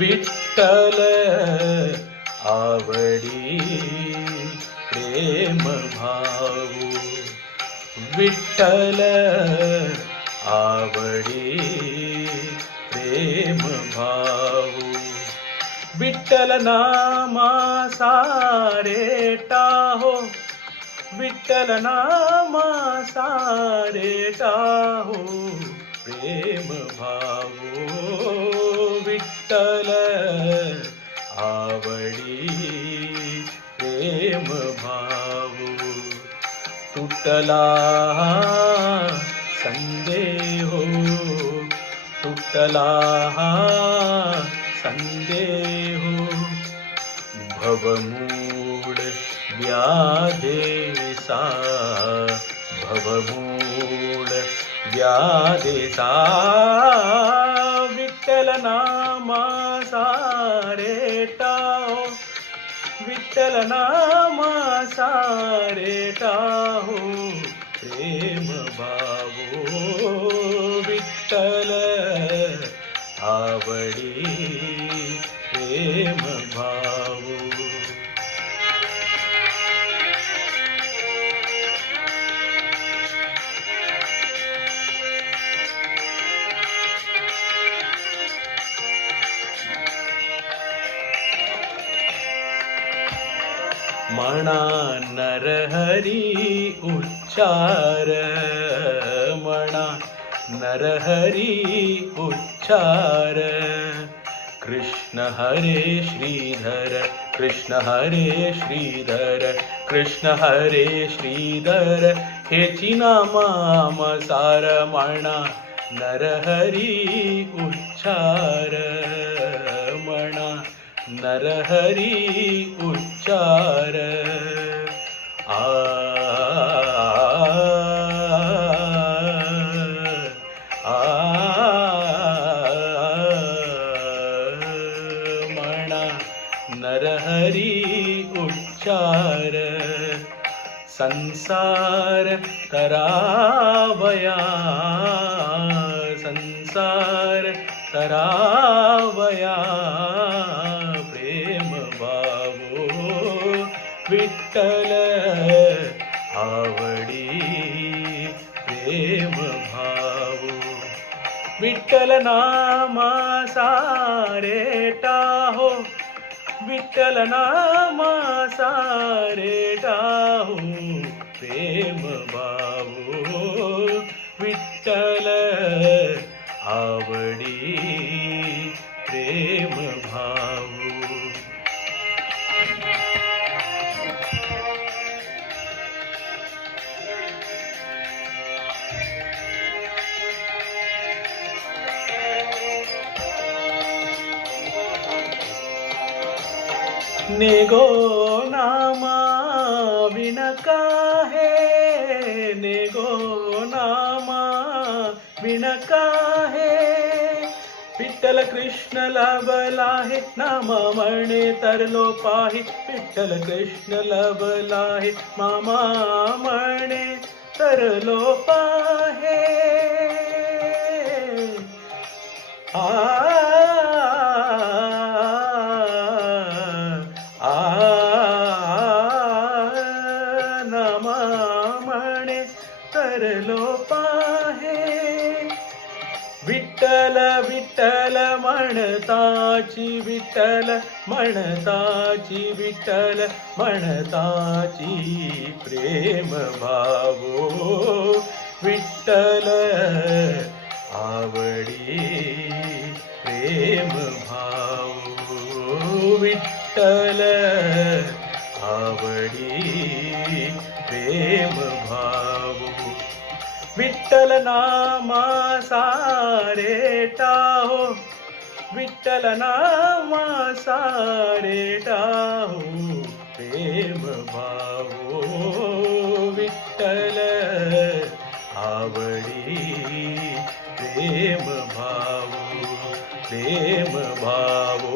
विठ्ठल आवडी प्रेम भाऊ, विठ्ठल आवडी प्रेम भाऊ, विठ्ठल नामा सारे टाहो, विठ्ठल नामा सारे टाहो प्रेम भाऊ, विठ्ठल आवडी प्रेम भाऊ, तुटला संदेह, तुटला संदेह, भवमूळ व्याधेसा, भवमूळ व्याधेसा, विठ्ठल नामा सारे टाहो, विठ्ठल नामा सारे टाहो प्रेम भाऊ, विठ्ठल आवडी प्रेम भाऊ. म्हणा नरहरी उच्चार, म्हणा नरहरी उच्चार, कृष्ण हरे श्रीधर, कृष्ण हरे श्रीधर, कृष्ण हरे श्रीधर हेची नामामसार, म्हणा नरहरी उच्चार, म्हणा नरहरी उच्चार. आ म्हणा नरहरी उच्चार, संसार करावया, संसार करावया प्रेम भाऊ, विठ्ठल आवडी प्रेम भाऊ, विठ्ठल नामा सारे टाहो, विठ्ठल नामा सारे टाहो प्रेम भाऊ, विठ्ठल आवडी प्रेम भाऊ. नेगो नामा विन काहे, नेगो नामा विन काहे, विठ्ठल कृष्ण लबला है नामा म्हणे तरलो पाहि, विठ्ठल कृष्ण लबला है मामा म्हणे तरलो पाहे. नामा म्हणे तरलो पाहे, विठ्ठल विठ्ठल म्हणताची, विठ्ठल म्हणताची, विठ्ठल म्हणताची प्रेम भाऊ, विठ्ठल आवडी प्रेम भाऊ, विठ्ठल आवडी प्रेम भाऊ, विठ्ठल नामा सारे टाहो, विठ्ठल नामा सारे टाहो प्रेम भाऊ, विठ्ठल आवडी प्रेम भाऊ, प्रेम भाऊ.